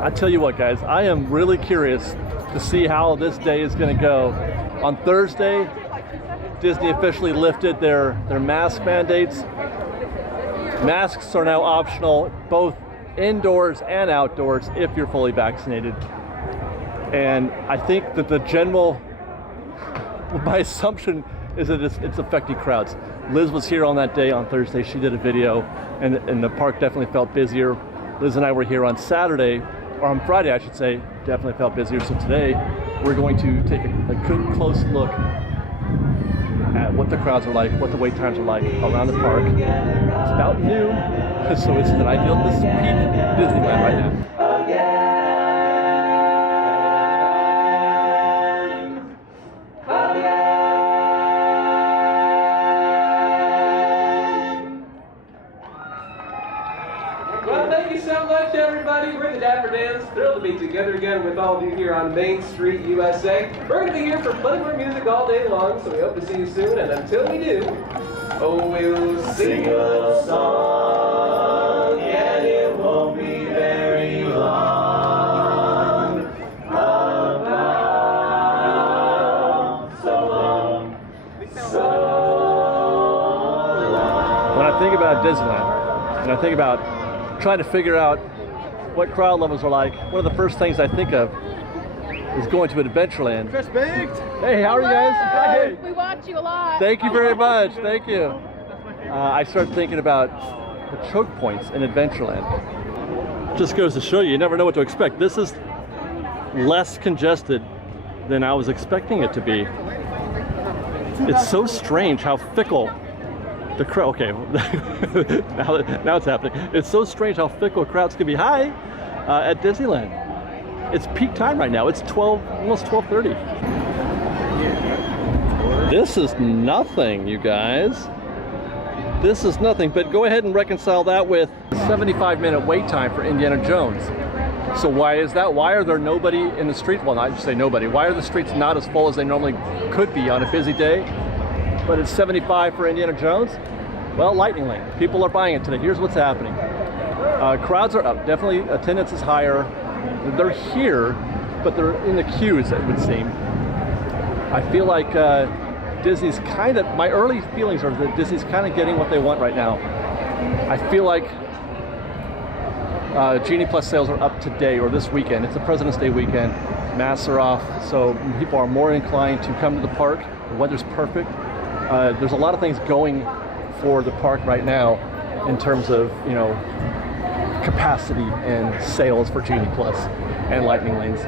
I tell you what, guys, I am really curious to see how this day is going to go. On Thursday, Disney officially lifted their mask mandates. Masks are now optional, both indoors and outdoors, if you're fully vaccinated. And I think that my assumption is that it's affecting crowds. Liz was here on that day on Thursday. She did a video, and the park definitely felt busier. Liz and I were here on Saturday, or on Friday, I should say, definitely felt busier. So today, we're going to take a good close look at what the crowds are like, what the wait times are like around the park. It's about noon, so it's an ideal, this is peak Disneyland right now. Well, thank you so much, everybody. We're the Dapper Dans, thrilled to be together again with all of you here on Main Street, USA. We're going to be here for plenty more music all day long, so we hope to see you soon. And until we do, oh, we'll sing a little song, and it won't be very long. About so long, so long. When I think about Disneyland, and I think about trying to figure out what crowd levels are like, one of the first things I think of is going to Adventureland. Fresh baked! Hey, how are you guys? Hey. We watch you a lot. Thank you very much. Thank you. I started thinking about the choke points in Adventureland. Just goes to show you, you never know what to expect. This is less congested than I was expecting it to be. It's so strange how fickle the crowd, okay, now it's happening. It's so strange how fickle crowds can be. Hi, at Disneyland. It's peak time right now. It's almost 12:30. This is nothing, you guys. This is nothing, but go ahead and reconcile that with a 75-minute wait time for Indiana Jones. So why is that? Why are there nobody in the streets? Well, not just say nobody. Why are the streets not as full as they normally could be on a busy day? But it's 75 for Indiana Jones? Well, Lightning Lane. People are buying it today. Here's what's happening. Crowds are up. Definitely attendance is higher. They're here, but they're in the queues, it would seem. I feel like Disney's kind of, my early feelings are that Disney's kind of getting what they want right now. I feel like Genie Plus sales are up today or this weekend. It's a President's Day weekend. Masks are off, so people are more inclined to come to the park. The weather's perfect. There's a lot of things going for the park right now in terms of, you know, capacity and sales for Genie Plus and Lightning Lanes.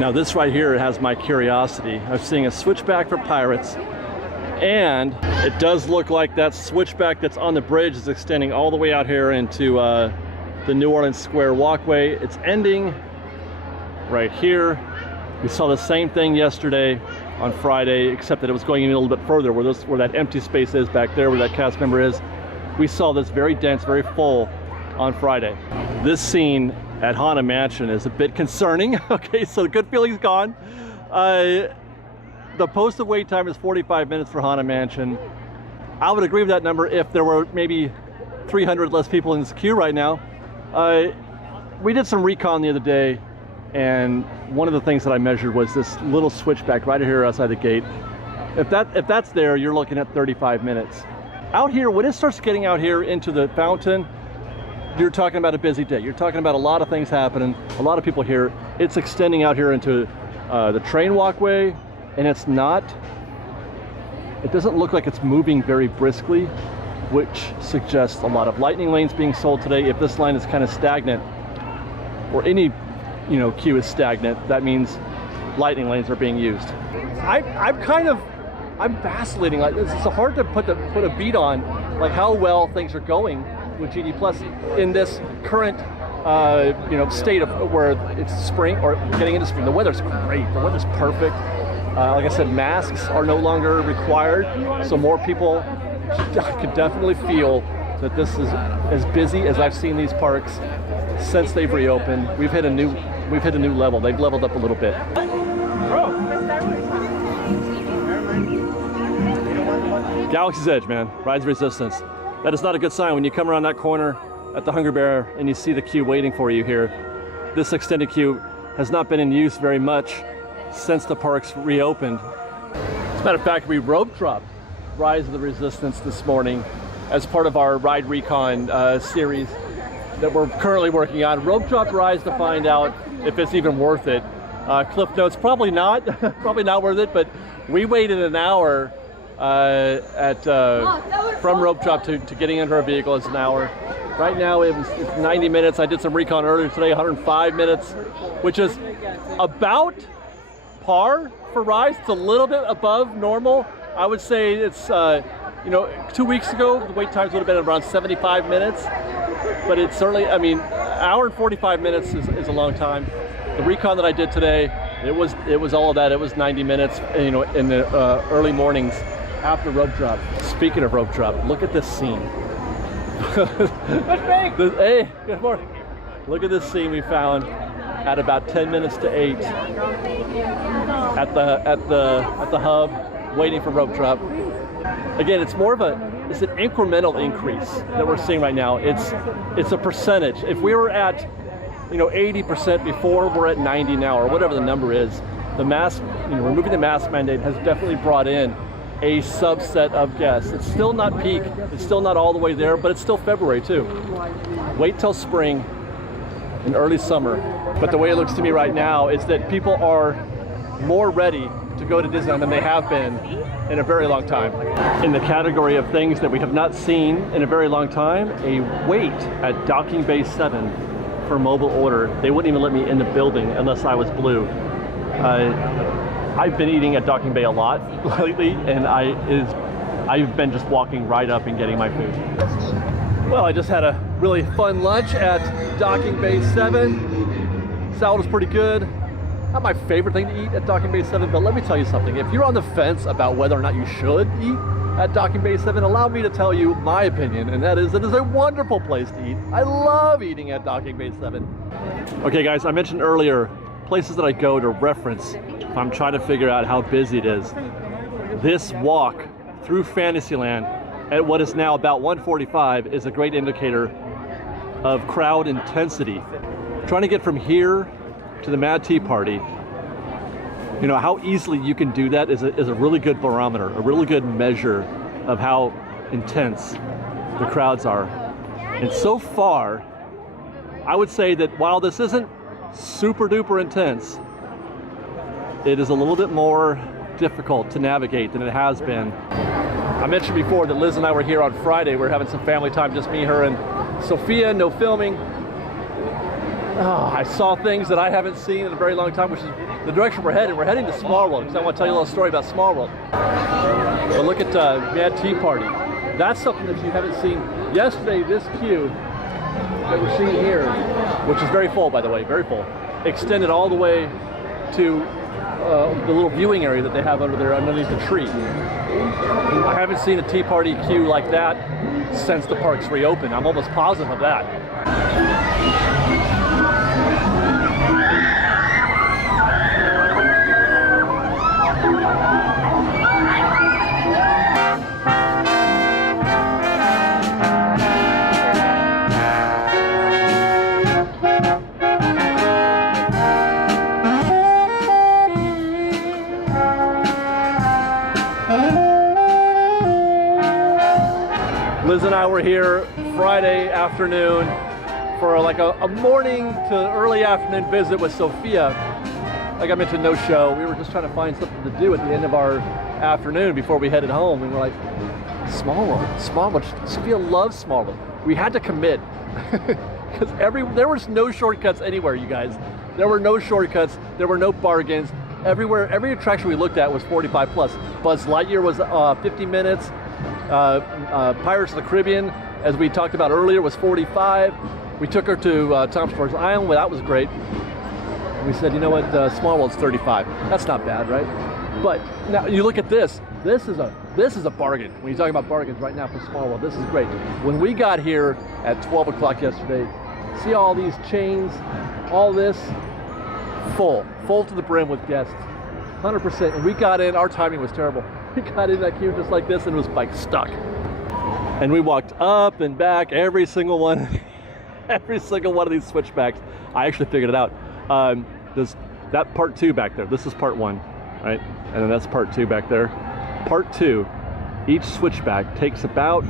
Now this right here has my curiosity. I'm seeing a switchback for Pirates, and it does look like that switchback that's on the bridge is extending all the way out here into the New Orleans Square walkway. It's ending right here. We saw the same thing yesterday on Friday, except that it was going in a little bit further where that empty space is back there, where that cast member is. We saw this very dense, very full on Friday. This scene at Haunted Mansion is a bit concerning. Okay, so the good feeling's gone. The posted wait time is 45 minutes for Haunted Mansion. I would agree with that number if there were maybe 300 less people in this queue right now. We did some recon the other day, and one of the things that I measured was this little switchback right here outside the gate. If that's there, you're looking at 35 minutes. Out here, when it starts getting out here into the fountain, you're talking about a busy day. You're talking about a lot of things happening, a lot of people here. It's extending out here into the train walkway, and it doesn't look like it's moving very briskly, which suggests a lot of Lightning Lanes being sold today. If this line is kind of stagnant, or any queue is stagnant, that means Lightning Lanes are being used. I'm vacillating. Like, it's hard to put a beat on like how well things are going with Genie Plus in this current state of where it's spring or getting into spring. The weather's great. The weather's perfect. Like I said, masks are no longer required, so more people. I could definitely feel that this is as busy as I've seen these parks since they've reopened. We've hit a new level. They've leveled up a little bit. Galaxy's Edge, man. Rides Resistance. That is not a good sign when you come around that corner at the Hunger Bear and you see the queue waiting for you here. this extended queue has not been in use very much since the parks reopened. As a matter of fact, we rope dropped Rise of the Resistance this morning as part of our Ride Recon series that we're currently working on. Rope dropped Rise to find out if it's even worth it. Cliff notes, probably not, probably not worth it, but we waited an hour from rope drop to getting into our vehicle. It's an hour. Right now it's 90 minutes. I did some recon earlier today, 105 minutes, which is about par for Rise. It's a little bit above normal. I would say it's, 2 weeks ago, the wait times would have been around 75 minutes, but it's certainly, I mean, hour and 45 minutes is a long time. The recon that I did today, it was all of that. It was 90 minutes, in the early mornings after rope drop. Speaking of rope drop, look at this scene. Hey, good morning. Look at this scene we found at about 10 minutes to 8 at the hub, waiting for rope drop. Again, it's more of it's an incremental increase that we're seeing right now. It's a percentage. If we were at 80% before, we're at 90 now, or whatever the number is. The mask, removing the mask mandate has definitely brought in a subset of guests. It's still not peak, it's still not all the way there, but it's still February too. Wait till spring and early summer. But the way it looks to me right now is that people are more ready to go to Disneyland than they have been in a very long time. In the category of things that we have not seen in a very long time, a wait at Docking Bay 7 for mobile order. They wouldn't even let me in the building unless I was blue. I've been eating at Docking Bay a lot lately, and I've been just walking right up and getting my food. Well, I just had a really fun lunch at Docking Bay 7. Salad was pretty good. Not my favorite thing to eat at Docking Bay 7, but let me tell you something. If you're on the fence about whether or not you should eat at Docking Bay 7, allow me to tell you my opinion, and that is, it is a wonderful place to eat. I love eating at Docking Bay 7. Okay guys, I mentioned earlier places that I go to reference if I'm trying to figure out how busy it is. This walk through Fantasyland at what is now about 1:45 is a great indicator of crowd intensity. Trying to get from here to the Mad Tea Party, how easily you can do that is a really good barometer, a really good measure of how intense the crowds are. And so far, I would say that while this isn't super duper intense, it is a little bit more difficult to navigate than it has been. I mentioned before that Liz and I were here on Friday. We're having some family time, just me, her, and Sophia, no filming. I saw things that I haven't seen in a very long time, which is the direction we're headed. We're heading to Small World, because I want to tell you a little story about Small World. But look at Mad Tea Party. That's something that you haven't seen. Yesterday, this queue that we're seeing here, which is very full, by the way, very full, extended all the way to the little viewing area that they have under there underneath the tree. I haven't seen a tea party queue like that since the parks reopened. I'm almost positive of that. Liz and I were here Friday afternoon for like a morning to early afternoon visit with Sophia. Like I mentioned, no show. We were just trying to find something to do at the end of our afternoon before we headed home. And we're like, Small World. Sophia loves Small World. We had to commit because there was no shortcuts anywhere, you guys. There were no shortcuts. There were no bargains. Everywhere, every attraction we looked at was 45 plus. Buzz Lightyear was 50 minutes. Pirates of the Caribbean, as we talked about earlier, was 45. We took her to Tom Sawyer's Island. Well, that was great. And we said, you know what, Small World's 35. That's not bad, right? But now you look at this. This is a bargain. When you talk about bargains right now for Small World, this is great. When we got here at 12 o'clock yesterday, see all these chains, all this, full to the brim with guests, 100%. And we got in, our timing was terrible. We got in that queue just like this and it was like stuck. And we walked up and back every single one. Every single one of these switchbacks, I actually figured it out. There's that part 2 back there. This is part 1, right? And then that's part 2 back there. Part 2, each switchback takes about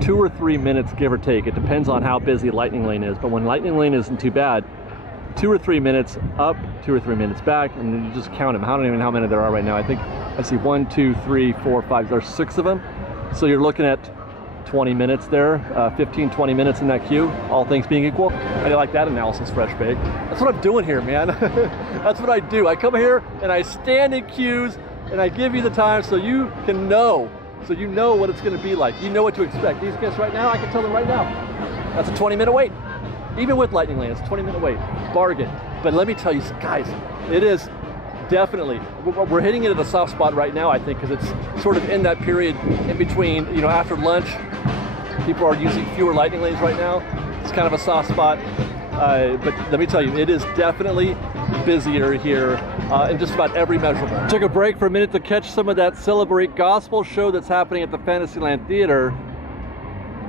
2 or 3 minutes, give or take. It depends on how busy Lightning Lane is. But when Lightning Lane isn't too bad, 2 or 3 minutes up, 2 or 3 minutes back, and then you just count them. I don't even know how many there are right now. I think I see 1, 2, 3, 4, 5. There's 6 of them. So you're looking at 20 minutes there, 15, 20 minutes in that queue, all things being equal. I like that analysis, Fresh Bake. That's what I'm doing here, man. That's what I do. I come here and I stand in queues and I give you the time so you can know, so you know what it's going to be like. You know what to expect. These guests right now, I can tell them right now, that's a 20-minute wait. Even with Lightning Lane, it's a 20-minute wait. Bargain. But let me tell you, guys, it is definitely, we're hitting it at a soft spot right now, I think, because it's sort of in that period in between, you know, after lunch. People are using fewer Lightning Lanes right now. It's kind of a soft spot. But let me tell you, it is definitely busier here in just about every measurable. Took a break for a minute to catch some of that Celebrate Gospel show that's happening at the Fantasyland Theater.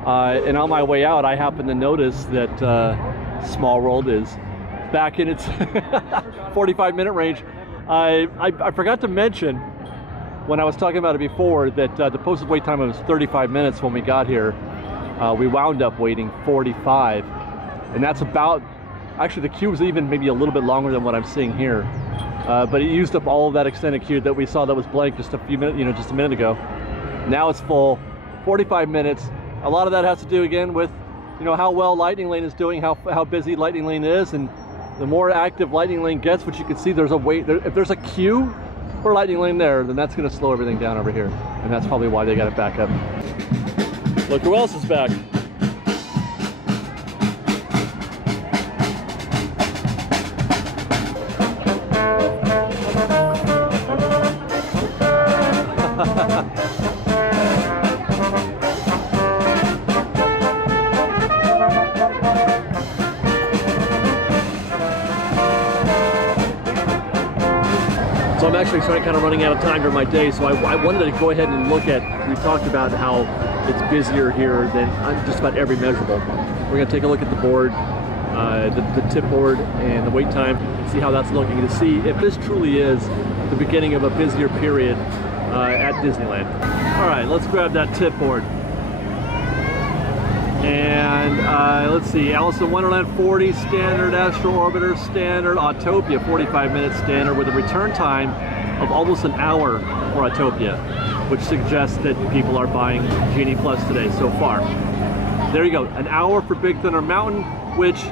And on my way out, I happened to notice that Small World is back in its 45-minute range. I forgot to mention when I was talking about it before that the posted wait time was 35 minutes when we got here. We wound up waiting 45, and that's about, actually the queue was even maybe a little bit longer than what I'm seeing here. But it used up all of that extended queue that we saw that was blank just a few minutes, you know, just a minute ago. Now it's full, 45 minutes. A lot of that has to do again with, you know, how well Lightning Lane is doing, how busy Lightning Lane is, and the more active Lightning Lane gets, which you can see there's a wait, if there's a queue for Lightning Lane there, then that's going to slow everything down over here. And that's probably why they got it back up. Look who else is back. So I'm actually kind of running out of time during my day, so I wanted to go ahead and look at, we talked about how it's busier here than just about every measurable. We're going to take a look at the board, the tip board, and the wait time, and see how that's looking, to see if this truly is the beginning of a busier period at Disneyland. All right, let's grab that tip board. And let's see, Alice in Wonderland 40, standard, Astro Orbiter, standard, Autopia 45 minutes standard with a return time of almost an hour for Autopia, which suggests that people are buying Genie Plus today so far. There you go, an hour for Big Thunder Mountain, which,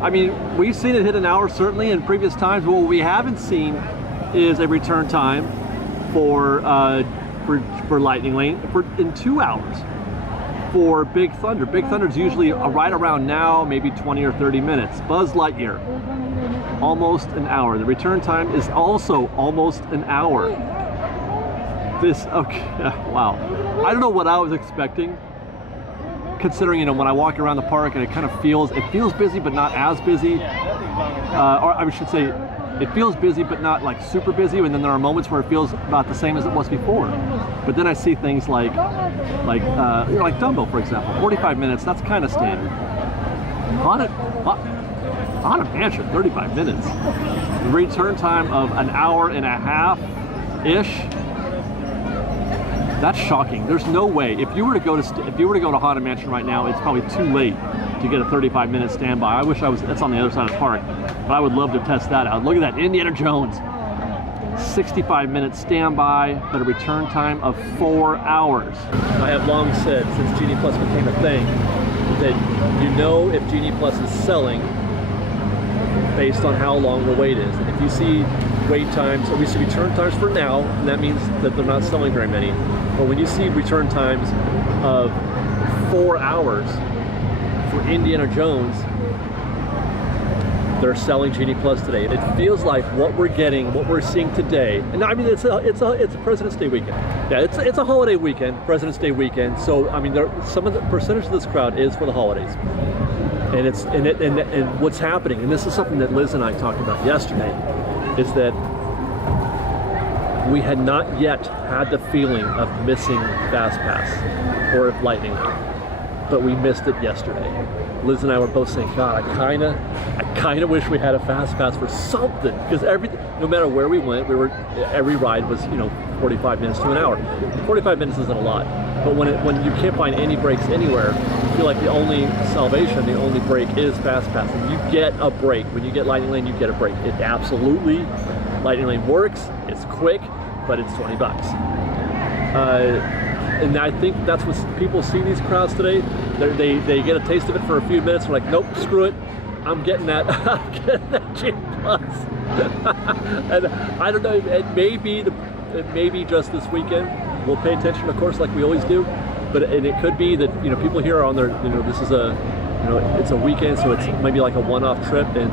I mean, we've seen it hit an hour certainly in previous times, but what we haven't seen is a return time for Lightning Lane in 2 hours. For Big Thunder. Big Thunder's usually right around now, maybe 20 or 30 minutes. Buzz Lightyear, almost an hour. The return time is also almost an hour. This, okay, wow. I don't know what I was expecting, considering, you know, when I walk around the park and it kind of feels busy, but not as busy. Or I should say, it feels busy, but not like super busy, and then there are moments where it feels about the same as it was before. But then I see things like Dumbo, for example, 45 minutes, that's kind of standard. Haunted Mansion, 35 minutes. The return time of an hour and a half-ish. That's shocking. There's no way. If you were to go to Haunted Mansion right now, it's probably too late to get a 35-minute standby. I wish that's on the other side of the park, but I would love to test that out. Look at that, Indiana Jones. 65-minute standby, but a return time of 4 hours. I have long said, since Genie Plus became a thing, that you know if Genie Plus is selling based on how long the wait is. And if you see wait times, or we see return times for now, that means that they're not selling very many. But when you see return times of 4 hours for Indiana Jones, they're selling Genie Plus today. It feels like what we're getting, what we're seeing today, and I mean it's a President's Day weekend. Yeah, it's a holiday weekend, President's Day weekend. So I mean, some of the percentage of this crowd is for the holidays, and what's happening, and this is something that Liz and I talked about yesterday, is that we had not yet had the feeling of missing Fast Pass or Lightning Lane. but we missed it yesterday. Liz and I were both saying, God, I kind of wish we had a fast pass for something, because no matter where we went, every ride was 45 minutes to an hour. 45 minutes isn't a lot, but when you can't find any breaks anywhere, I feel like the only salvation, the only break is fast pass. And you get a break. When you get Lightning Lane, you get a break. It absolutely, Lightning Lane works. It's quick, but it's $20. And I think that's what people see these crowds today. They get a taste of it for a few minutes. They're like, nope, screw it. I'm getting that. I'm getting that Genie Plus. And I don't know. It may be just this weekend. We'll pay attention, of course, like we always do. But it could be that people here are on their this is it's a weekend, so it's maybe like a one-off trip. And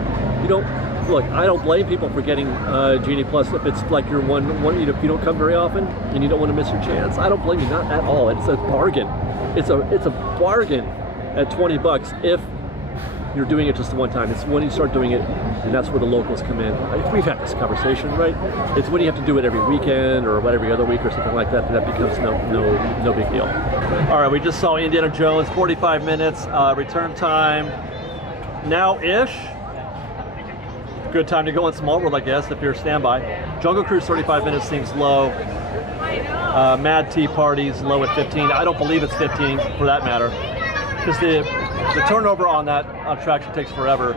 look, I don't blame people for getting Genie Plus if it's like your one if you don't come very often and you don't want to miss your chance. I don't blame you, not at all. It's a bargain. It's a bargain at $20 if you're doing it just the one time. It's when you start doing it, and that's where the locals come in. We've had this conversation, right? It's when you have to do it every weekend or every other week or something like that, that becomes no big deal. All right, we just saw Indiana Jones, 45 minutes, return time now-ish. Good time to go on Small World, I guess, if you're standby. Jungle Cruise 35 minutes seems low. Mad Tea Party's low at 15. I don't believe it's 15 for that matter, because the turnover on that attraction takes forever.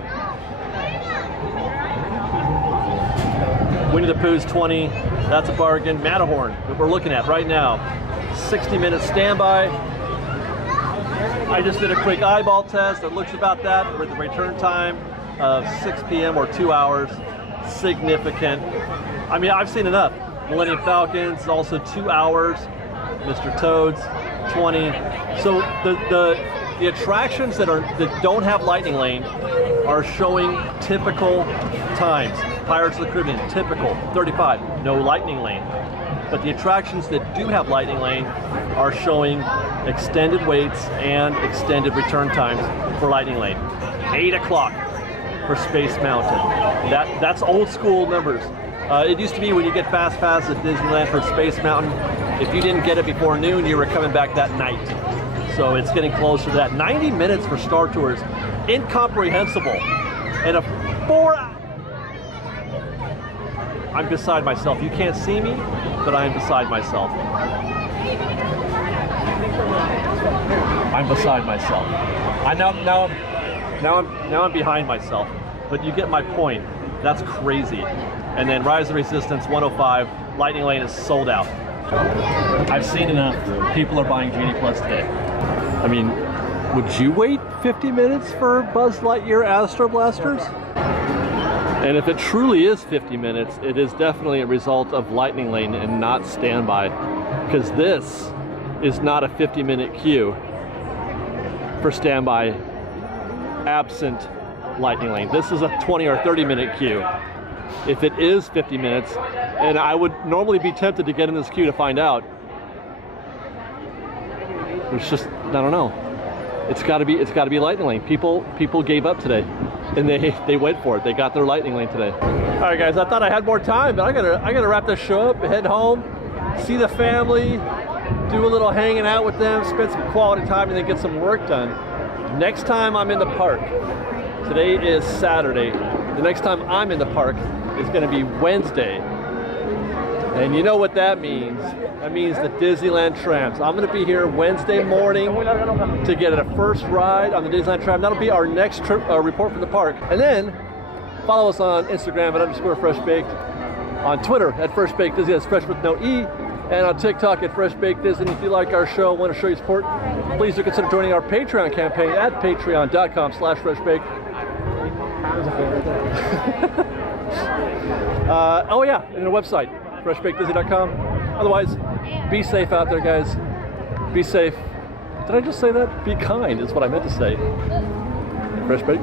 Winnie the Pooh's 20. That's a bargain. Matterhorn that we're looking at right now, 60 minutes standby. I just did a quick eyeball test. It looks about that with the return time of 6 p.m. or 2 hours. Significant. I mean, I've seen enough. Millennium Falcon's also 2 hours. Mr. Toad's 20. So the attractions that don't have Lightning Lane are showing typical times. Pirates of the Caribbean, typical 35, no Lightning Lane. But the attractions that do have Lightning Lane are showing extended waits and extended return times for Lightning Lane. 8 o'clock for Space Mountain. That's old school numbers. It used to be when you get Fast Pass at Disneyland for Space Mountain, if you didn't get it before noon, you were coming back that night. So it's getting closer to that. 90 minutes for Star Tours, incomprehensible. And a 4 hour. I'm beside myself. You can't see me, but I am beside myself. I'm beside myself. Now I'm behind myself. But you get my point. That's crazy. And then Rise of Resistance 105, Lightning Lane is sold out. I've seen enough. People are buying Genie Plus today. I mean, would you wait 50 minutes for Buzz Lightyear Astro Blasters? And if it truly is 50 minutes, it is definitely a result of Lightning Lane and not standby, because this is not a 50-minute queue for standby absent Lightning Lane. This is a 20 or 30-minute queue. If it is 50 minutes, and I would normally be tempted to get in this queue to find out, there's just, I don't know. It's got to be Lightning Lane. People gave up today, and they went for it. They got their Lightning Lane today. All right, guys. I thought I had more time, but I gotta wrap this show up, head home, see the family, do a little hanging out with them, spend some quality time, and then get some work done. Next time I'm in the park, today is Saturday. The next time I'm in the park is going to be Wednesday. And you know what that means. That means the Disneyland trams. I'm going to be here Wednesday morning to get a first ride on the Disneyland tram. That'll be our next trip, report from the park. And then follow us on Instagram at _FreshBaked, on Twitter at FreshBakedDisney, that's fresh with no E, and on TikTok at FreshBakedDisney. If you like our show, want to show your support, please do consider joining our Patreon campaign at patreon.com/FreshBaked. Oh yeah, and the website, freshbakedisney.com. Otherwise, be safe out there, guys. Be safe. Did I just say that? Be kind is what I meant to say. Fresh Baked.